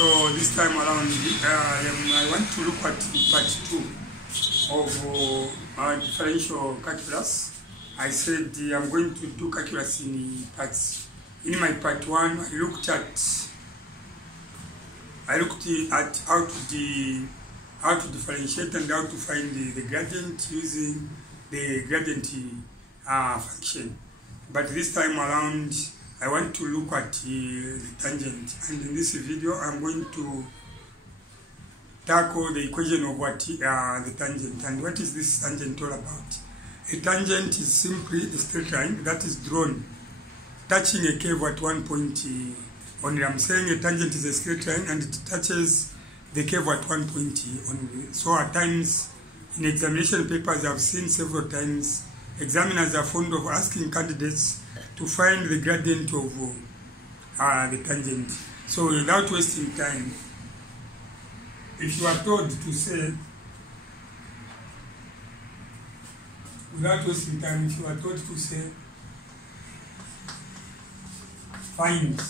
So this time around, I want to look at part 2 of differential calculus. I said I'm going to do calculus in parts. In my part 1, I looked at how to differentiate and how to find the gradient using the gradient function. But this time around, I want to look at the tangent, and in this video I'm going to tackle the equation of what the tangent. And what is this tangent all about? A tangent is simply a straight line that is drawn touching a curve at one point only. I'm saying a tangent is a straight line and it touches the curve at one point only. So at times in examination papers I've seen several times examiners are fond of asking candidates to find the gradient of the tangent. So without wasting time, if you are told to say, find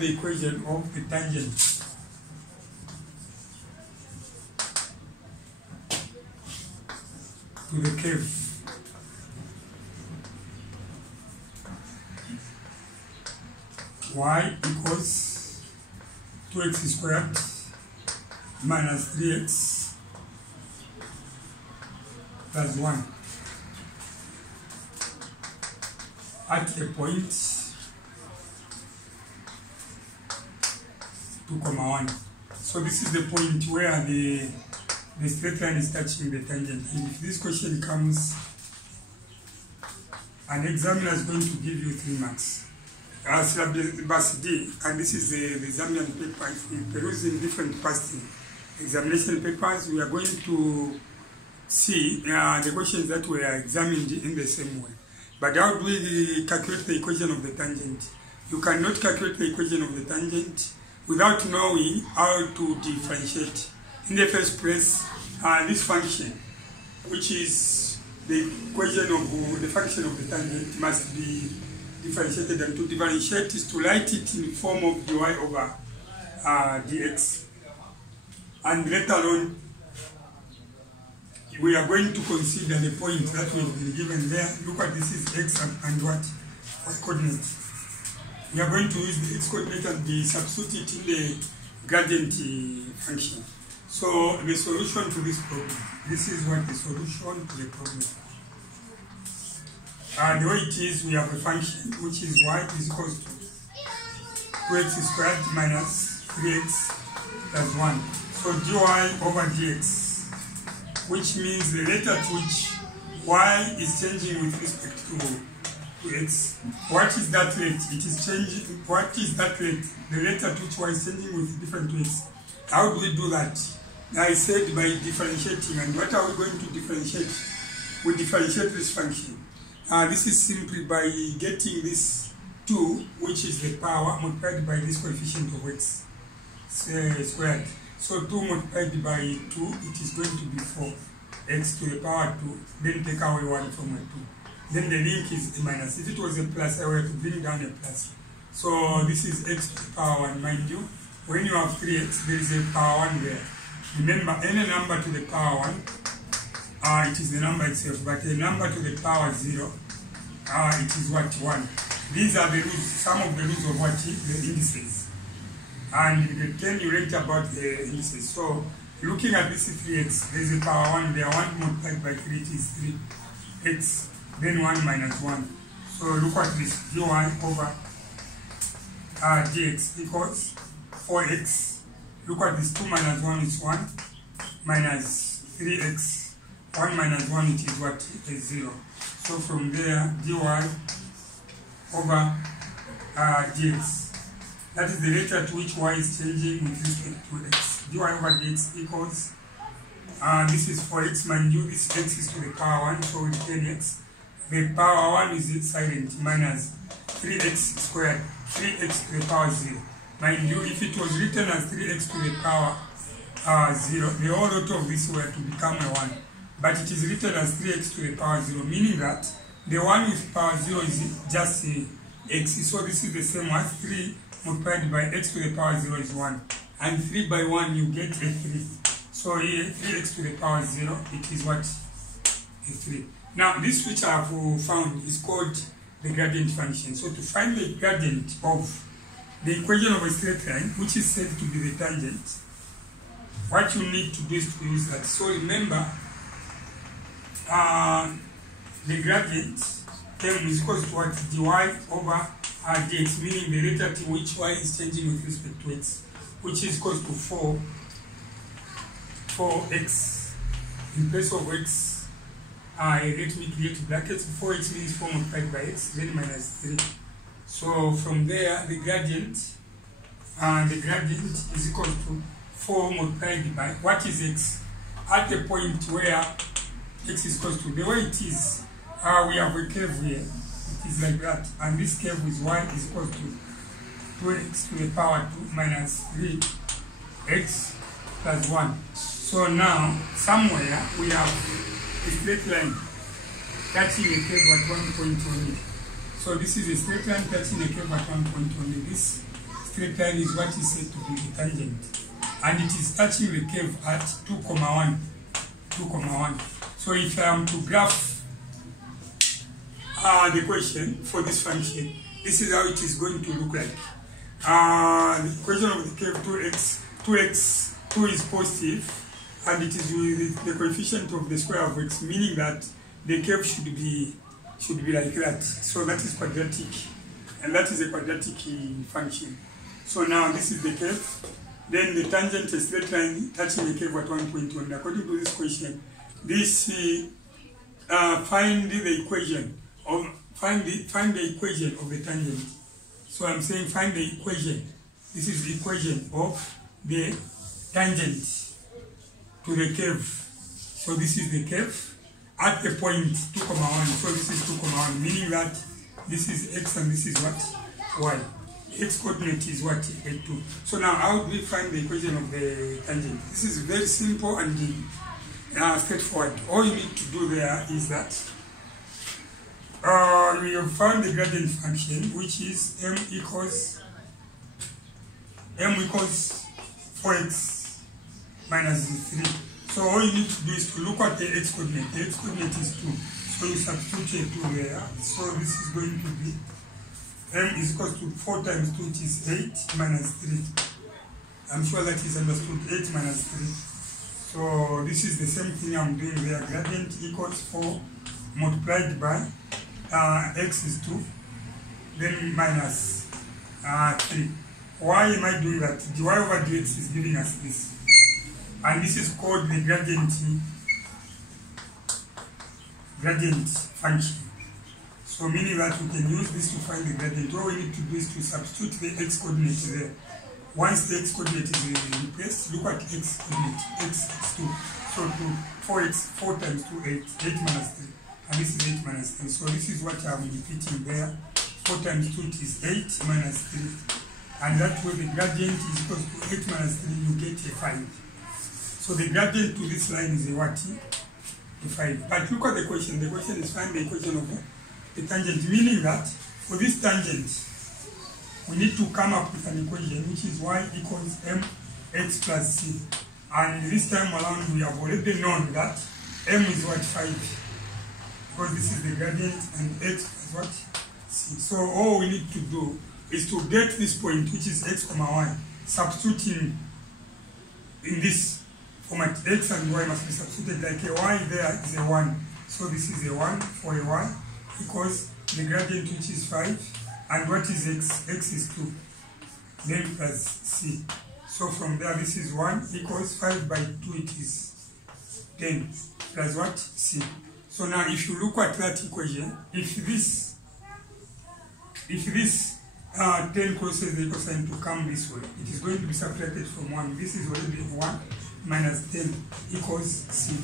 the equation of the tangent to the curve y equals 2x squared minus 3x plus 1 at a point 2,1. So this is the point where the straight line is touching the tangent. And if this question comes, an examiner is going to give you 3 marks. Syllabus D, and this is the Zambian paper. If we peruse in different past examination papers, we are going to see the questions that were examined in the same way. But how do we calculate the equation of the tangent? You cannot calculate the equation of the tangent without knowing how to differentiate. In the first place, this function, which is the equation of the function of the tangent, must be differentiated, and to differentiate is to write it in form of dy over dx. And later on, we are going to consider the point that will be given there. Look at this is x and what? Y coordinate. We are going to use the x coordinate and be substitute in the gradient function. So the solution to this problem, this is what the solution to the problem. The way it is, we have a function which is y is equals to 2x squared minus 3x plus 1. So dy over dx, which means the rate at which y is changing with respect to x. What is that rate? It is changing. What is that rate? The rate at which y is changing with different weights. How do we do that? I said by differentiating. And what are we going to differentiate? We differentiate this function. This is simply by getting this 2, which is the power, multiplied by this coefficient of x squared. So 2 multiplied by 2, it is going to be 4, x to the power 2, then take away 1 from a 2. Then the link is a minus. If it was a plus, I were to bring down a plus. So this is x to the power 1. Mind you, when you have 3x, there is a power 1 there. Remember, any number to the power 1, it is the number itself, but a number to the power 0, it is what? 1. These are the rules, some of the rules of what? The indices. And in the 10 you read about the indices. So looking at this 3x, there is a power 1 there. 1 multiplied by 3, it is 3x, then 1 minus 1. So look at this, dy over dx equals 4x. Look at this, 2 minus 1 is 1, minus 3x. 1 minus 1, it is what? Is 0. So from there, dy over dx. That is the rate at which y is changing with respect to x. Dy over dx equals, this is 4x, mind you, this x is to the power 1, so it's 10x. The power 1 is silent, minus 3x squared, 3x to the power 0. Mind you, if it was written as 3x to the power 0, the whole lot of this were to become a 1. but it is written as 3x to the power 0, meaning that the one with power 0 is just x. So this is the same as 3 multiplied by x to the power 0 is 1. And 3 by 1 you get a 3. So here 3x to the power 0, it is what? A 3. Now this which I have found is called the gradient function. So to find the gradient of the equation of a straight line, which is said to be the tangent, what you need to do is to use that. So remember, the gradient term is equal to what? dy over dx, meaning the rate at which y is changing with respect to x, which is equal to 4x. In place of x, let me create brackets. 4x means 4 multiplied by x, then minus 3. So from there, the gradient is equal to 4 multiplied by, what is x? At the point where x is equal to, the way it is, we have a curve here. It is like that. And this curve is y is equal to 2x to the power 2 minus 3x plus 1. So now, somewhere, we have a straight line touching a curve at one point only. So this is a straight line touching a curve at one point only. This straight line is what is said to be the tangent. And it is touching the curve at 2,1. 2,1. So if I am to graph the equation for this function, this is how it is going to look like. The equation of the curve 2 is positive, and it is with the coefficient of the square of x, meaning that the curve should be like that. So that is quadratic, and that is a quadratic function. So now this is the curve. Then the tangent is straight line touching the curve at one point only. According to this question, this find the equation of the tangent. So I'm saying find the equation. This is the equation of the tangent to the curve. So this is the curve at the point 2,1. So this is 2,1, meaning that this is x and this is what? Y. X coordinate is what? 2. So now how do we find the equation of the tangent? This is very simple and straightforward. All you need to do there is that we have found the gradient function, which is m equals 4x minus 3. So all you need to do is to look at the x coordinate. The x coordinate is 2. So you substitute a 2 there. So this is going to be m is equal to 4 times 2, which is 8 minus 3. I'm sure that is understood. 8 minus 3. So this is the same thing I'm doing there. Gradient equals 4 multiplied by x is 2, then minus 3. Why am I doing that? dy over dx is giving us this. And this is called the gradient function. So meaning that we can use this to find the gradient. All we need to do is to substitute the x coordinate there. Once the x coordinate is replaced, look at x coordinate. X is 2. So 4 times 2, 8. 8 minus 3. And this is 8 minus 3. So this is what I'm repeating there. 4 times 2 is 8 minus 3. And that way the gradient is equal to 8 minus 3, you get a 5. So the gradient to this line is a what? A 5. But look at the question. The question is find the equation of the tangent, meaning that for this tangent, we need to come up with an equation which is y equals mx plus c. And this time around, we have already known that m is what? 5. Because this is the gradient and x is what? C. So all we need to do is to get this point, which is x, y, substituting in this format. X and y must be substituted like a y there is a 1. So this is a 1 for a y equals the gradient, which is 5. And what is x? X is 2. Then plus c. So from there, this is 1 equals 5 by 2, it is 10 plus what? C. So now if you look at that equation, if this 10 crosses the equal sign to come this way, it is going to be subtracted from 1. This is already 1 minus 10 equals c.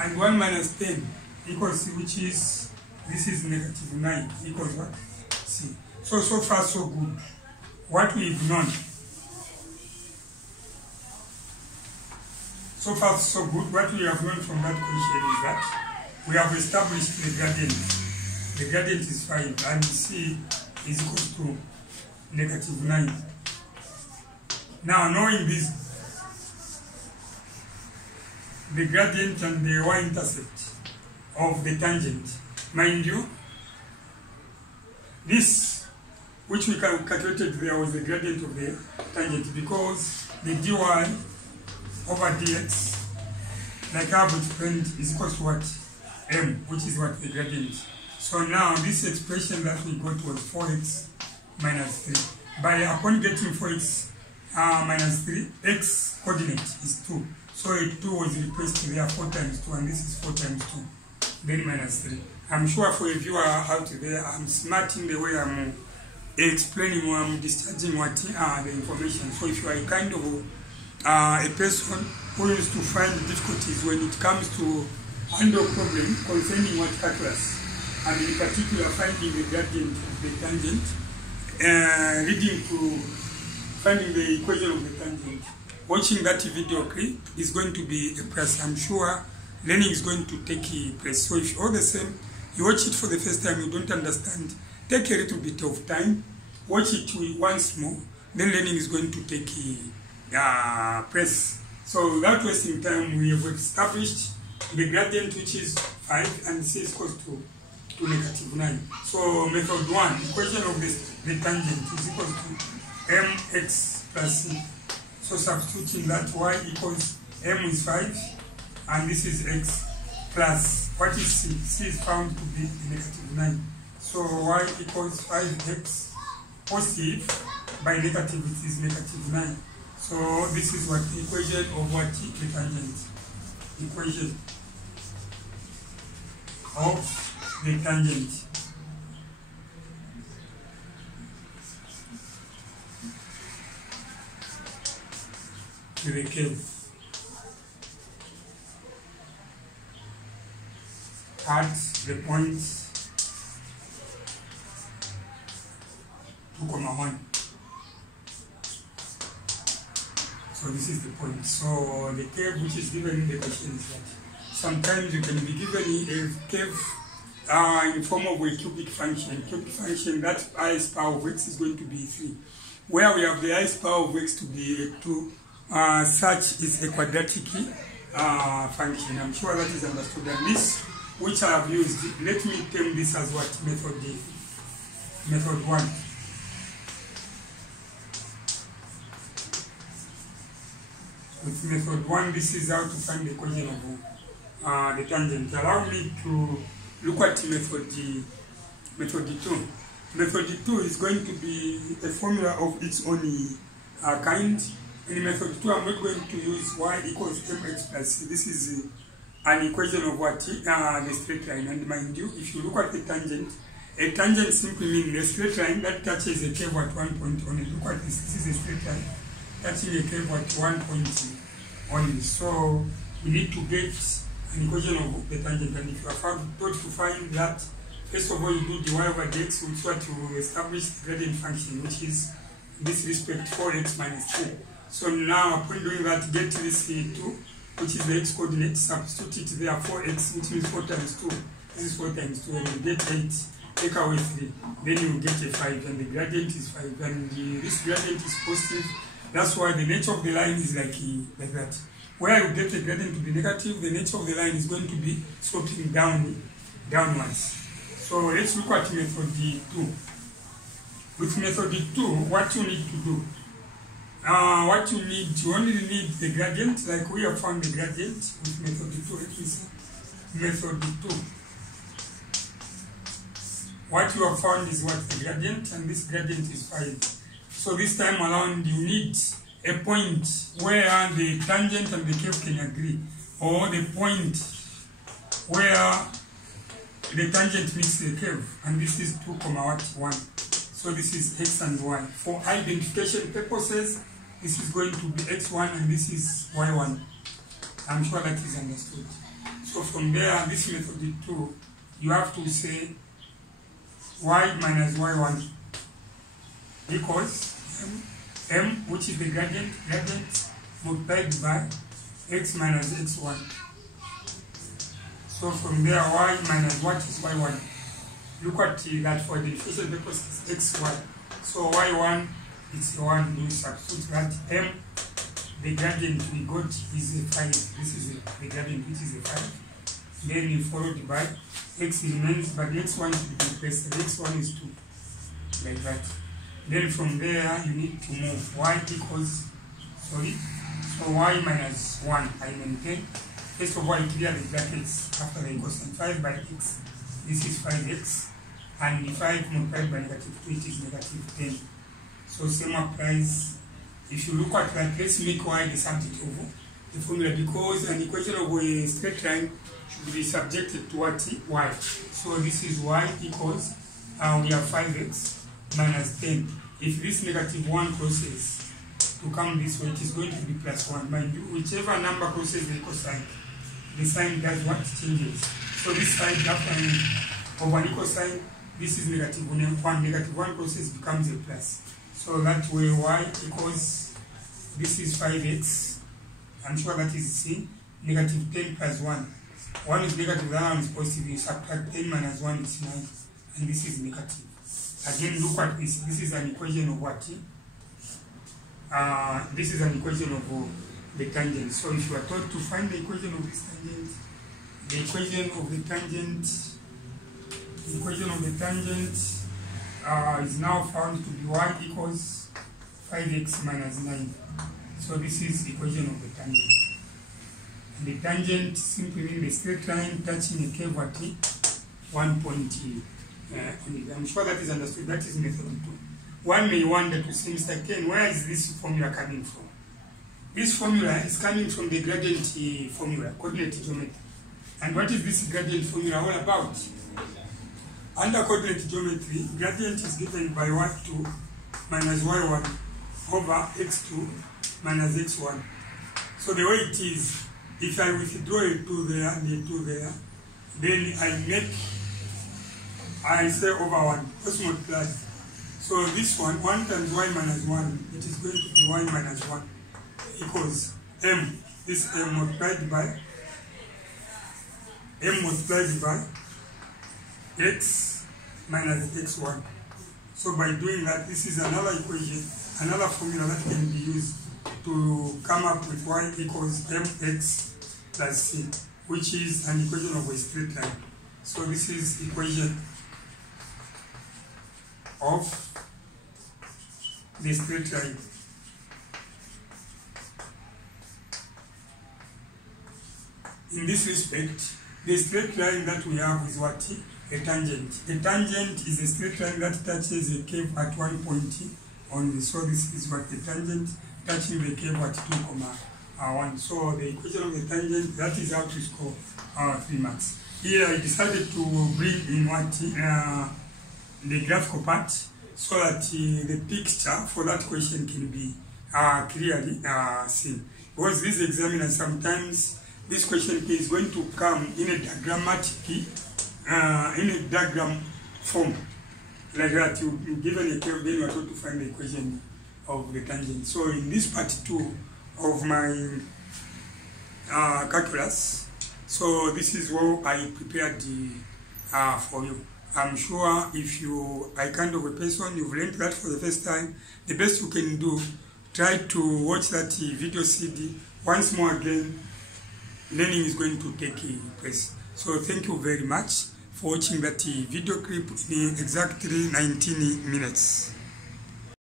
And 1 minus 10 equals c, which is, this is negative 9 equals what? C. So far so good. What we've known. So far so good. What we have learned from that question is that we have established the gradient. The gradient is 5 and C is equal to -9. Now knowing this, the gradient and the y-intercept of the tangent, mind you, this which we calculated there was the gradient of the tangent, because the dy over dx, like I have explained, is equal to what? M, which is what? The gradient. So now this expression that we got was 4x minus 3. Upon getting 4x minus 3, x coordinate is 2. So 2 was replaced there, 4 times 2, and this is 4 times 2, then minus 3. I'm sure for a viewer out there, I'm smart in the way I'm explaining or I'm discharging what the information. So if you are a kind of a person who used to find difficulties when it comes to handle problem concerning what calculus, and in particular finding the gradient of the tangent, leading to finding the equation of the tangent, watching that video clip is going to be a plus. I'm sure learning is going to take place. So if you're the same, you watch it for the first time, you don't understand, take a little bit of time, watch it once more, then learning is going to take place. So without wasting time, we have established the gradient, which is 5, and C is equal to -9. So method 1, equation of the tangent is equal to mx plus c. So substituting that, y equals m is 5, and this is x plus, what is c? C is found to be -9. So y equals 5x positive by negative, it is -9. So this is what the equation of what? The tangent. Equation of the tangent. To the curve at the point 2,1. So this is the point. So the curve which is given in the question is that sometimes you can be given a curve in form of a cubic function. Cubic function, that highest power of x is going to be 3. Where we have the highest power of x to be 2, such is a quadratic function. I'm sure that is understood. And this, which I have used, let me term this as what? Method 1. With method 1, this is how to find the equation of the tangent. Allow me to look at method 2. Method 2 is going to be a formula of its own kind. In method 2, I'm not going to use y equals mx plus c. This is an equation of what? The straight line. And mind you, if you look at the tangent, a tangent simply means a straight line that touches a curve at one point only. Look at this. This is a straight line touching a curve at one point only. So we need to get an equation of the tangent. And if you are taught to find that, first of all, you do dy over dx, which is what you establish the gradient function, which is in this respect 4x minus 3. So now, upon doing that, get this 2, which is the x coordinate, substitute it there, 4x, which means 4 times 2. This is 4 times 2, and you get 8, take away 3. Then you get a 5, and the gradient is 5, and this gradient is positive. That's why the nature of the line is like that. Where you get the gradient to be negative, the nature of the line is going to be sloping downwards. So let's look at method 2. With method 2, what you need to do? You only need the gradient, like we have found the gradient with method 2. Let me see. Method 2. What you have found is what? The gradient, and this gradient is 5. So this time around, you need a point where the tangent and the curve can agree, or the point where the tangent meets the curve, and this is 2,1. So this is x and y. For identification purposes, this is going to be x1 and this is y1. I'm sure that is understood. So from there, this method 2, you have to say y minus y1 equals m, which is the gradient multiplied by x minus x1. So from there, y minus what is y1? Look at that for the differential vector is xy. So y1 is 1, you substitute that m, the gradient we got is a 5. This is the gradient which is a 5. Then you followed by x remains, but x1 should be replaced. x1 is 2, like that. Then from there you need to move y equals, so y minus 1 I maintain. First of all, clear the brackets after the constant 5 by x. This is 5x, and the 5 multiplied by -2, it is -10. So same applies. If you look at that, let's make y the subject of the formula, because an equation of a straight line should be subjected to what? Y. So this is y equals, we have 5x minus 10. If this -1 crosses to come this way, it is going to be +1. Mind you, whichever number crosses the equal sign, the sign does what? Changes. So this side after of an equal sign, this is -1. -1 crosses becomes a plus. So that way y equals, this is 5x, I'm sure that is C, -10 plus 1. 1 is negative, the other one is positive. You subtract 10 minus 1 is 9, and this is negative. Again, look at this. This is an equation of what? This is an equation of the tangent. So if you are told to find the equation of this tangent, the equation of the tangent is now found to be y equals 5x minus 9. So this is the equation of the tangent. And the tangent simply means the straight line touching a curve at 1 point. I'm sure that is understood. That is method 2. One may wonder to say, Mr. Ken, where is this formula coming from? This formula is coming from the gradient formula, coordinate geometry. And what is this gradient formula all about? Under coordinate geometry, gradient is given by y2 minus y1 over x2 minus x1. So the way it is, if I withdraw a 2 there and a 2 there, then I say over 1, just multiply. So this one, 1 times y minus 1, it is going to be y minus 1 equals m. This m multiplied by x minus x1. So by doing that, this is another equation, another formula that can be used to come up with y equals mx plus c, which is an equation of a straight line. So this is equation of the straight line. In this respect, the straight line that we have is what? A tangent. A tangent is a straight line that touches a curve at 1 point only. So this is what the tangent touching the curve at 2,1. So the equation of the tangent, that is how to score our 3 marks. Here I decided to bring in what? The graphical part, so that the picture for that question can be clearly seen. Because this examiner, sometimes this question is going to come in a diagrammatic, in a diagram form, like that. You given a curve, then you are told to find the equation of the tangent. So in this part 2 of my calculus, so this is what I prepared for you. I'm sure if you are kind of a person, you've learned that for the first time, the best you can do, try to watch that video CD once more again. Learning is going to take place. So thank you very much for watching that video clip in exactly 19 minutes.